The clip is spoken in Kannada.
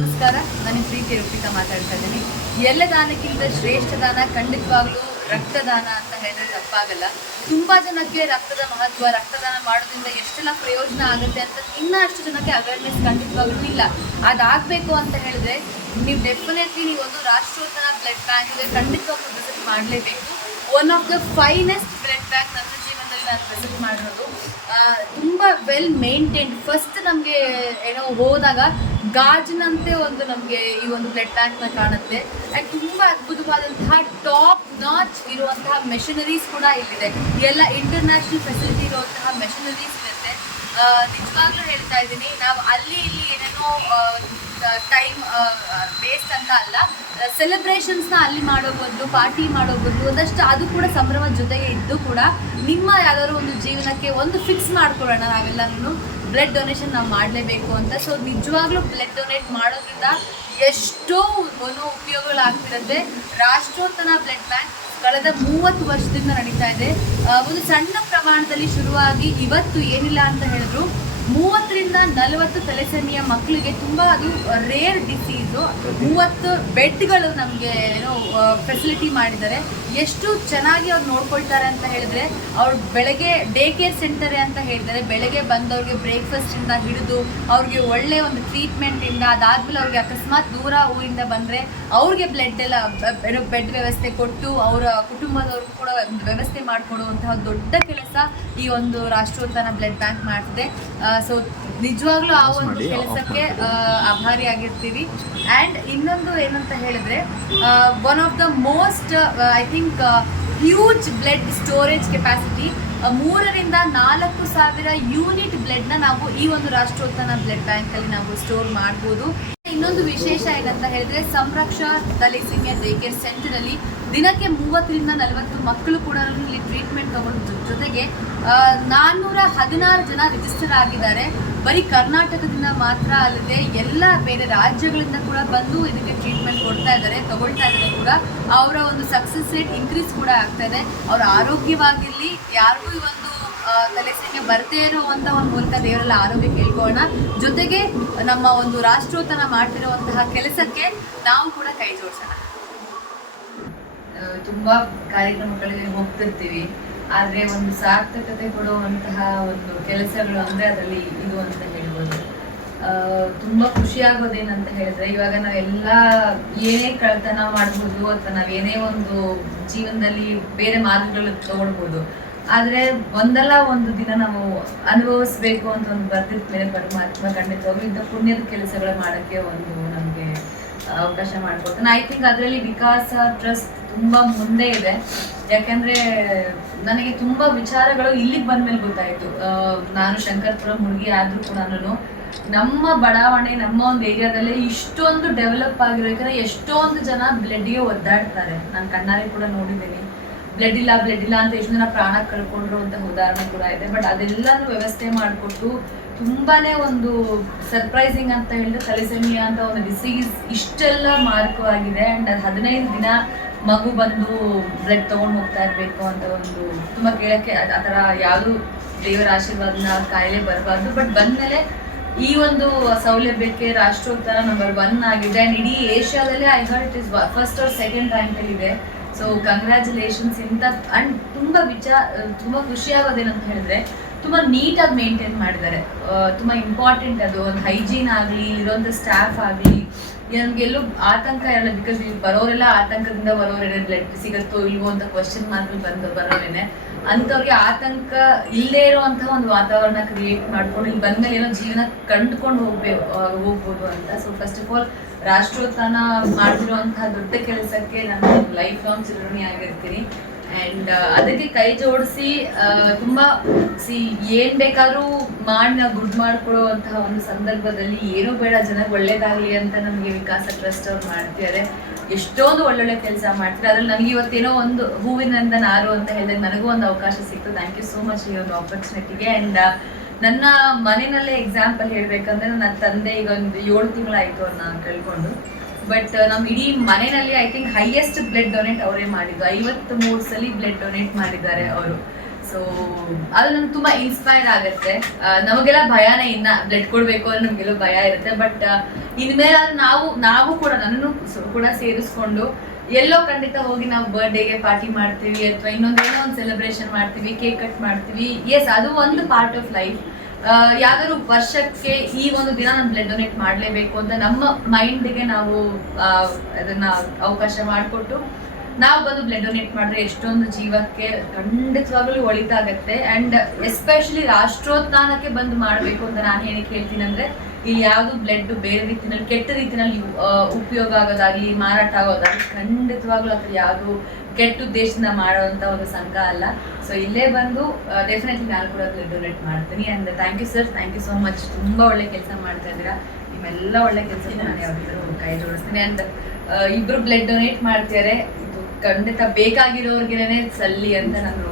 ನಮಸ್ಕಾರ, ನಾನು ಪ್ರೀತಿ ರೂಪಿಕಾ ಮಾತಾಡ್ತಾ ಇದ್ದೀನಿ. ಎಲ್ಲ ದಾನಕ್ಕಿಂತ ಶ್ರೇಷ್ಠ ದಾನ ಖಂಡಿತವಾಗ್ಲೂ ರಕ್ತದಾನ ಅಂತ ಹೇಳಿದ್ರೆ ತಪ್ಪಾಗಲ್ಲ. ತುಂಬಾ ಜನಕ್ಕೆ ರಕ್ತದ ಮಹತ್ವ, ರಕ್ತದಾನ ಮಾಡೋದ್ರಿಂದ ಎಷ್ಟೆಲ್ಲ ಪ್ರಯೋಜನ ಆಗುತ್ತೆ ಅಂತ ಇನ್ನೂ ಅಷ್ಟು ಜನಕ್ಕೆ ಅವೇರ್ನೆಸ್ ಖಂಡಿತವಾಗ್ಲೂ ಇಲ್ಲ. ಅದಾಗಬೇಕು ಅಂತ ಹೇಳಿದ್ರೆ ನೀವು ಡೆಫಿನೆಟ್ಲಿ ನೀವು ಒಂದು ರಾಷ್ಟ್ರೋತ್ಥಾನ ಬ್ಲಡ್ ಬ್ಯಾಂಕ್ಗೆ ಖಂಡಿತವಾಗ್ಲೂ ವಿಸಿಟ್ ಮಾಡಲೇಬೇಕು. One of the finest blood bank ನನ್ನ ನಾನು ವಿಸಿಟ್ ಮಾಡಿರೋದು. ತುಂಬ ವೆಲ್ ಮೇಂಟೈನ್ಡ್ ಫಸ್ಟ್ ನಮಗೆ ಏನೋ ಹೋದಾಗ ಗಾಜಿನಂತೆ ಒಂದು ನಮಗೆ ಈ ಒಂದು ಬ್ಲಡ್ ಬ್ಯಾಂಕ್ನ ಕಾಣುತ್ತೆ. ಆ್ಯಂಡ್ ತುಂಬ ಅದ್ಭುತವಾದಂತಹ ಟಾಪ್ ನಾಚ್ ಇರುವಂತಹ ಮೆಷಿನರೀಸ್ ಕೂಡ ಇಲ್ಲಿದೆ. ಎಲ್ಲ ಇಂಟರ್ನ್ಯಾಷನಲ್ ಫೆಸಿಲಿಟಿ ಇರುವಂತಹ ಮೆಷಿನರೀಸ್ ಇರುತ್ತೆ. ನಿಜವಾಗ್ಲೂ ಹೇಳ್ತಾ ಇದ್ದೀನಿ, ನಾವು ಅಲ್ಲಿ ಇಲ್ಲಿ ಏನೇನೋ ಟೈಮ್ ವೇಸ್ಟ್ ಅಂತ ಅಲ್ಲ ಸೆಲೆಬ್ರೇಷನ್ಸ್ನ ಅಲ್ಲಿ ಮಾಡೋ ಬದಲು ಪಾರ್ಟಿ ಮಾಡೋ ಬದಲು, ಒಂದಷ್ಟು ಅದು ಕೂಡ ಸಂಭ್ರಮದ ಜೊತೆಗೆ ಇದ್ದು ಕೂಡ ನಿಮ್ಮ ಯಾವ್ದಾದ್ರು ಒಂದು ಜೀವನಕ್ಕೆ ಒಂದು ಫಿಕ್ಸ್ ಮಾಡ್ಕೊಳ್ಳೋಣ ನಾವೆಲ್ಲರೂ ಬ್ಲಡ್ ಡೊನೇಷನ್ ನಾವು ಮಾಡಲೇಬೇಕು ಅಂತ. ಸೊ ನಿಜವಾಗ್ಲೂ ಬ್ಲಡ್ ಡೊನೇಟ್ ಮಾಡೋದ್ರಿಂದ ಎಷ್ಟೋ ಒಂದು ಉಪಯೋಗಗಳಾಗ್ತಿರುತ್ತೆ. ರಾಷ್ಟ್ರೋತ್ತನ ಬ್ಲಡ್ ಬ್ಯಾಂಕ್ ಕಳೆದ ಮೂವತ್ತು ವರ್ಷದಿಂದ ನಡೀತಾ ಇದೆ. ಒಂದು ಸಣ್ಣ ಪ್ರಮಾಣದಲ್ಲಿ ಶುರುವಾಗಿ ಇವತ್ತು ಏನಿಲ್ಲ ಅಂತ ಹೇಳಿದ್ರು. ಮೂವತ್ತರಿಂದ ನಲವತ್ತು ತಲೆಸೆಮಿಯ ಮಕ್ಕಳಿಗೆ ತುಂಬ ಅದು ರೇರ್ ಡಿಸೀಸು ಮೂವತ್ತು ಬೆಡ್ಗಳು ನಮಗೆ, ಏನೋ ಫೆಸಿಲಿಟಿ ಮಾಡಿದ್ದಾರೆ. ಎಷ್ಟು ಚೆನ್ನಾಗಿ ಅವ್ರು ನೋಡ್ಕೊಳ್ತಾರೆ ಅಂತ ಹೇಳಿದ್ರೆ, ಅವ್ರು ಬೆಳಗ್ಗೆ ಡೇ ಕೇರ್ ಸೆಂಟರ್ ಅಂತ ಹೇಳಿದರೆ ಬೆಳಗ್ಗೆ ಬಂದವ್ರಿಗೆ ಬ್ರೇಕ್ಫಾಸ್ಟಿಂದ ಹಿಡಿದು, ಅವ್ರಿಗೆ ಒಳ್ಳೆ ಒಂದು ಟ್ರೀಟ್ಮೆಂಟಿಂದ ಅದಾದ್ಮೇಲೆ ಅವ್ರಿಗೆ ಅಕಸ್ಮಾತ್ ದೂರ ಊರಿಂದ ಬಂದರೆ, ಅವ್ರಿಗೆ ಬ್ಲಡ್ ಎಲ್ಲ ಬೆಡ್ ವ್ಯವಸ್ಥೆ ಕೊಟ್ಟು, ಅವರ ಕುಟುಂಬದವ್ರಿಗೂ ಕೂಡ ವ್ಯವಸ್ಥೆ ಮಾಡಿಕೊಡುವಂತಹ ದೊಡ್ಡ ಕೆಲಸ ಈ ಒಂದು ರಾಷ್ಟ್ರೋತ್ಥಾನ ಬ್ಲಡ್ ಬ್ಯಾಂಕ್ ಮಾಡ್ತಿದೆ. ಸೊ ನಿಜವಾಗ್ಲೂ ಆ ಒಂದು ಕೆಲಸಕ್ಕೆ ಆಭಾರಿ ಆಗಿರ್ತೀವಿ. ಆ್ಯಂಡ್ ಇನ್ನೊಂದು ಏನಂತ ಹೇಳಿದ್ರೆ one of the most I think huge blood storage capacity ಮೂರರಿಂದ ನಾಲ್ಕು ಸಾವಿರ ಯೂನಿಟ್ ಬ್ಲಡ್ನ ನಾವು ಈ ಒಂದು ರಾಷ್ಟ್ರೋತ್ಥಾನ ಬ್ಲಡ್ ಬ್ಯಾಂಕಲ್ಲಿ ನಾವು ಸ್ಟೋರ್ ಮಾಡ್ಬೋದು. ಇನ್ನೊಂದು ವಿಶೇಷ ಏನಂತ ಹೇಳಿದ್ರೆ Samraksha thalassemia day care centre ಅಲ್ಲಿ ದಿನಕ್ಕೆ ಮೂವತ್ತರಿಂದ ನಲವತ್ತು ಮಕ್ಕಳು ಕೂಡ ಇಲ್ಲಿ ಟ್ರೀಟ್ಮೆಂಟ್ ತಗೊಂಡು ಜೊತೆಗೆ ನಾನ್ನೂರ ಹದಿನಾರು ಜನ ರಿಜಿಸ್ಟರ್ ಆಗಿದ್ದಾರೆ. ಬರೀ ಕರ್ನಾಟಕದಿಂದ ಮಾತ್ರ ಅಲ್ಲದೆ ಎಲ್ಲ ಬೇರೆ ರಾಜ್ಯಗಳಿಂದ ಕೂಡ ಬಂದು ಇದಕ್ಕೆ ಟ್ರೀಟ್ಮೆಂಟ್ ಕೊಡ್ತಾ ಇದ್ದಾರೆ ತಗೊಳ್ತಾ ಇದ್ದಾರೆ ಕೂಡ. ಅವರ ಒಂದು ಸಕ್ಸಸ್ ರೇಟ್ ಇನ್ಕ್ರೀಸ್ ಕೂಡ ಆಗ್ತಾ ಇದೆ. ಅವ್ರ ಆರೋಗ್ಯವಾಗಿರಲಿ ಯಾರಿಗೂ ಆ, ತಲೆಸೇನೆ ಬರದೇ ಇರುವಂತ ಒಂದು ಮೂಲಕ ದೇವರಲ್ಲಿ ಆರೋಗ್ಯ ಕೇಳ್ಕೊಳ್ಳೋಣ. ಜೊತೆಗೆ ನಮ್ಮ ಒಂದು ರಾಷ್ಟ್ರೋತ್ತನ ಮಾಡ್ತಿರುವಂತಹ ಕೆಲಸಕ್ಕೆ ನಾವು ಕೂಡ ಕೈ ಜೋಡಿಸೋಣ. ತುಂಬಾ ಕಾರ್ಯಕ್ರಮಗಳಿಗೆ ಹೋಗ್ತಿರ್ತೀವಿ. ಆದ್ರೆ ಒಂದು ಸಾರ್ಥಕತೆ ಕೊಡುವಂತಹ ಒಂದು ಕೆಲಸಗಳು ಅಂದ್ರೆ ಅದರಲ್ಲಿ ಇದು ಅಂತ ಹೇಳ್ಬೋದು. ತುಂಬಾ ಖುಷಿ ಆಗೋದೇನಂತ ಹೇಳಿದ್ರೆ, ಇವಾಗ ನಾವೆಲ್ಲ ಏನೇ ಕಳ್ತನ ಮಾಡ್ಬೋದು ಅಥವಾ ನಾವೇನೇ ಒಂದು ಜೀವನದಲ್ಲಿ ಬೇರೆ ಮಾರ್ಗಗಳು ತಗೊಳ್ಬೋದು ಆದ್ರೆ ಒಂದಲ್ಲ ಒಂದು ದಿನ ನಾವು ಅನುಭವಿಸ್ಬೇಕು ಅಂತ ಒಂದು ಬರ್ತಿದ್ಮೇಲೆ ಪರಮಾತ್ಮ ಖಂಡಿತವಾಗ್ಲೂ ಇಂಥ ಪುಣ್ಯದ ಕೆಲಸಗಳ ಮಾಡಕ್ಕೆ ಒಂದು ನಮ್ಗೆ ಅವಕಾಶ ಮಾಡ್ಕೊಡ್ತಾನೆ. ಐ ಥಿಂಕ್ ಅದರಲ್ಲಿ ವಿಕಾಸ ಟ್ರಸ್ಟ್ ತುಂಬಾ ಮುಂದೆ ಇದೆ. ಯಾಕಂದ್ರೆ ನನಗೆ ತುಂಬಾ ವಿಚಾರಗಳು ಇಲ್ಲಿಗೆ ಬಂದ್ಮೇಲೆ ಗೊತ್ತಾಯ್ತು. ನಾನು ಶಂಕರ್ಪುರಂ ಹುಡುಗಿ ಆದ್ರೂ ಕೂಡ ನಮ್ಮ ಬಡಾವಣೆ, ನಮ್ಮ ಒಂದು ಏರಿಯಾದಲ್ಲೇ ಇಷ್ಟೊಂದು ಡೆವಲಪ್ ಆಗಿರೋ ಯಾಕಂದ್ರೆ ಎಷ್ಟೊಂದು ಜನ ಬ್ಲಡ್ಗೆ ಒದ್ದಾಡ್ತಾರೆ. ನಾನು ಕಣ್ಣಾರೆ ಕೂಡ ನೋಡಿದ್ದೀನಿ. ಬ್ಲಡ್ ಇಲ್ಲ ಬ್ಲಡ್ ಇಲ್ಲ ಅಂತ ಎಷ್ಟು ಜನ ಪ್ರಾಣ ಕಳ್ಕೊಂಡಿರುವಂತ ಉದಾಹರಣೆ ಕೂಡ ಇದೆ. ಬಟ್ ಅದೆಲ್ಲನೂ ವ್ಯವಸ್ಥೆ ಮಾಡಿಕೊಟ್ಟು ತುಂಬಾನೇ ಒಂದು ಸರ್ಪ್ರೈಸಿಂಗ್ ಅಂತ ಹೇಳಿದ್ರೆ ತಲೆಸೆಮಿಯಾ ಅಂತ ಒಂದು ಡಿಸೀಸ್ ಇಷ್ಟೆಲ್ಲ ಮಾರಕವಾಗಿದೆ ಅಂಡ್ ಅದು ಹದಿನೈದು ದಿನ ಮಗು ಬಂದು ಬ್ಲಡ್ ತಗೊಂಡು ಹೋಗ್ತಾ ಇರಬೇಕು ಅಂತ ಒಂದು ತುಂಬಾ ಕೇಳಕ್ಕೆ ಆ ಥರ ಯಾವುದು ದೇವರ ಆಶೀರ್ವಾದನ ಕಾಯಿಲೆ ಬರಬಾರ್ದು. ಬಟ್ ಬಂದಮೇಲೆ ಈ ಒಂದು ಸೌಲಭ್ಯಕ್ಕೆ ರಾಷ್ಟ್ರೋತ್ತರ ನಂಬರ್ ಒನ್ ಆಗಿದೆ. ಅಂಡ್ ಇಡೀ ಏಷ್ಯಾದಲ್ಲೇ I got it is first or second rank ಅಲ್ಲಿ ಇದೆ. ಸೊ ಕಂಗ್ರ್ಯಾಚುಲೇಷನ್ಸ್ ಇಂಥ ಅಂಡ್ ತುಂಬ ವಿಚಾರ ತುಂಬ ಖುಷಿ ಆಗೋದೇನಂತ ಹೇಳಿದ್ರೆ, ತುಂಬ ನೀಟಾಗಿ ಮೇಂಟೈನ್ ಮಾಡಿದ್ದಾರೆ. ತುಂಬ ಇಂಪಾರ್ಟೆಂಟ್ ಅದು. ಒಂದು ಹೈಜೀನ್ ಆಗಲಿ ಇರೋಂಥ ಸ್ಟಾಫ್ ಆಗಲಿ. ನಮಗೆಲ್ಲೂ ಆತಂಕ ಇರಲ್ಲ ಬಿಕಾಸ್ ಇಲ್ಲಿ ಬರೋರೆಲ್ಲ ಆತಂಕದಿಂದ ಬರೋರೇನೆ ಬ್ಲಡ್ ಸಿಗುತ್ತೋ ಇಲ್ವೋ ಅಂತ ಕ್ವಶನ್ ಮಾತ್ರ ಬಂದು ಬರೋರೇನೆ. ಅಂಥವ್ರಿಗೆ ಆತಂಕ ಇಲ್ಲೇ ಇರುವಂತಹ ಒಂದು ವಾತಾವರಣ ಕ್ರಿಯೇಟ್ ಮಾಡ್ಕೊಂಡು ಇಲ್ಲಿ ಬಂದ್ಮೇಲೆ ಏನೋ ಜೀವನ ಕಂಡುಕೊಂಡು ಹೋಗ್ಬೇಕು ಹೋಗ್ಬೋದು ಅಂತ. So first of all Rashtrotthana ಮಾಡ್ತಿರುವಂತಹ ದೊಡ್ಡ ಕೆಲಸಕ್ಕೆ ನಾನು ಲೈಫ್ ಲಾಂಗ್ ಚಿರಣಿ ಆಗಿರ್ತೀನಿ. ಅಂಡ್ ಅದಕ್ಕೆ ಕೈ ಜೋಡಿಸಿ ತುಂಬಾ, ಸಿ, ಏನ್ ಬೇಕಾದ್ರೂ ಮಾಡಿ ಗುಡ್ ಮಾಡ್ಕೊಡುವಂತಹ ಒಂದು ಸಂದರ್ಭದಲ್ಲಿ ಏನೂ ಬೇಡ, ಜನಕ್ಕೆ ಒಳ್ಳೇದಾಗ್ಲಿ ಅಂತ ನಮಗೆ ವಿಕಾಸ ಟ್ರಸ್ಟ್ ಅವ್ರು ಮಾಡ್ತಿದ್ದಾರೆ ಎಷ್ಟೊಂದು ಒಳ್ಳೊಳ್ಳೆ ಕೆಲಸ ಮಾಡ್ತಾರೆ ಅದ್ರಲ್ಲಿ ನನಗೆ ಇವತ್ತೇನೋ ಒಂದು ಹೂವಿನಿಂದ ನಾರು ಅಂತ ಹೇಳಿದ್ರೆ ನನಗೂ ಒಂದು ಅವಕಾಶ ಸಿಕ್ತು. ಥ್ಯಾಂಕ್ ಯು ಸೋ ಮಚ್ ಈ ಒಂದು ಆಪರ್ಚುನಿಟಿಗೆ ಅಂಡ್ ನನ್ನ ಮನೆಯಲ್ಲೇ ಎಕ್ಸಾಂಪಲ್ ಹೇಳಬೇಕಂದ್ರೆ ನನ್ನ ತಂದೆ ಈಗ ಒಂದು ಏಳು ತಿಂಗಳಾಯಿತು ಅವ್ರನ್ನ ಕಳ್ಕೊಂಡು. ಬಟ್ ನಮ್ಮ ಇಡೀ ಮನೆಯಲ್ಲಿ I think highest blood donate ಅವರೇ ಮಾಡಿದ್ದು. ಐವತ್ತು ಮೂರು ಸಲ ಬ್ಲಡ್ ಡೊನೇಟ್ ಮಾಡಿದ್ದಾರೆ ಅವರು. ಸೊ ಅದು ನಮ್ಗೆ ತುಂಬಾ ಇನ್ಸ್ಪೈರ್ ಆಗುತ್ತೆ. ನಮಗೆಲ್ಲ ಭಯನೇ ಇನ್ನ ಬ್ಲಡ್ ಕೊಡ್ಬೇಕು ಅಂದ್ರೆ ನಮ್ಗೆಲ್ಲ ಭಯ ಇರುತ್ತೆ. ಬಟ್ ಇನ್ಮೇಲೆ ನಾವು ನಾವು ಕೂಡ ನನ್ನನ್ನು ಕೂಡ ಸೇರಿಸ್ಕೊಂಡು ಎಲ್ಲೋ ಖಂಡಿತ ಹೋಗಿ ನಾವು ಬರ್ಡೇಗೆ ಪಾರ್ಟಿ ಮಾಡ್ತೀವಿ ಅಥವಾ ಇನ್ನೊಂದೇನೋ ಒಂದು ಸೆಲೆಬ್ರೇಷನ್ ಮಾಡ್ತೀವಿ ಕೇಕ್ ಕಟ್ ಮಾಡ್ತೀವಿ. ಎಸ್ ಅದು ಒಂದು ಪಾರ್ಟ್ ಆಫ್ ಲೈಫ್ ಯಾವ್ದಾದ್ರು ವರ್ಷಕ್ಕೆ ಈ ಒಂದು ದಿನ ನಾನು ಬ್ಲಡ್ ಡೊನೇಟ್ ಮಾಡಲೇಬೇಕು ಅಂತ ನಮ್ಮ ಮೈಂಡ್ಗೆ ನಾವು ಅದನ್ನ ಅವಕಾಶ ಮಾಡಿಕೊಟ್ಟು ನಾವು ಬಂದು ಬ್ಲಡ್ ಡೊನೇಟ್ ಮಾಡಿದ್ರೆ ಎಷ್ಟೊಂದು ಜೀವಕ್ಕೆ ಖಂಡಿತವಾಗ್ಲೂ ಒಳಿತಾಗತ್ತೆ. ಅಂಡ್ ಎಸ್ಪೆಷಲಿ ರಾಷ್ಟ್ರೋತ್ಥಾನಕ್ಕೆ ಬಂದು ಮಾಡಬೇಕು ಅಂತ ನಾನು ಏನಕ್ಕೆ ಹೇಳ್ತೀನಿ ಅಂದ್ರೆ, ಇಲ್ಲಿ ಯಾವುದು ಬ್ಲಡ್ ಬೇರೆ ರೀತಿನಲ್ಲಿ, ಕೆಟ್ಟ ರೀತಿನಲ್ಲಿ ಉಪಯೋಗ ಆಗೋದಾಗ್ಲಿ, ಮಾರಾಟ ಆಗೋದಾಗ್ಲಿ ಖಂಡಿತವಾಗ್ಲೂ ಅದ್ರ ಯಾವುದು ಕೆಟ್ಟ ಉದ್ದೇಶದಿಂದ ಮಾಡುವಂತ ಒಂದು ಸಂಘ ಅಲ್ಲ. ಸೊ ಇಲ್ಲೇ ಬಂದು ಡೆಫಿನೆಟ್ಲಿ ನಾನು ಕೂಡ ಬ್ಲಡ್ ಡೊನೇಟ್ ಮಾಡ್ತೀನಿ. And thank you sir thank you so much ತುಂಬಾ ಒಳ್ಳೆ ಕೆಲಸ ಮಾಡ್ತಾ ಇದ್ದೀರಾ. ನಿಮ್ಮೆಲ್ಲ ಒಳ್ಳೆ ಕೆಲಸ ನಾನು ಯಾವ್ದಾದ್ರು ಕೈ ಜೋಡಿಸ್ತೀನಿ. ಅಂಡ್ ಇಬ್ರು ಬ್ಲಡ್ ಡೊನೇಟ್ ಮಾಡ್ತಿದ್ದಾರೆ. ಖಂಡಿತ ಬೇಕಾಗಿರೋರ್ಗೆನೆ ಸಲ್ಲಿ ಅಂತ ನಾನು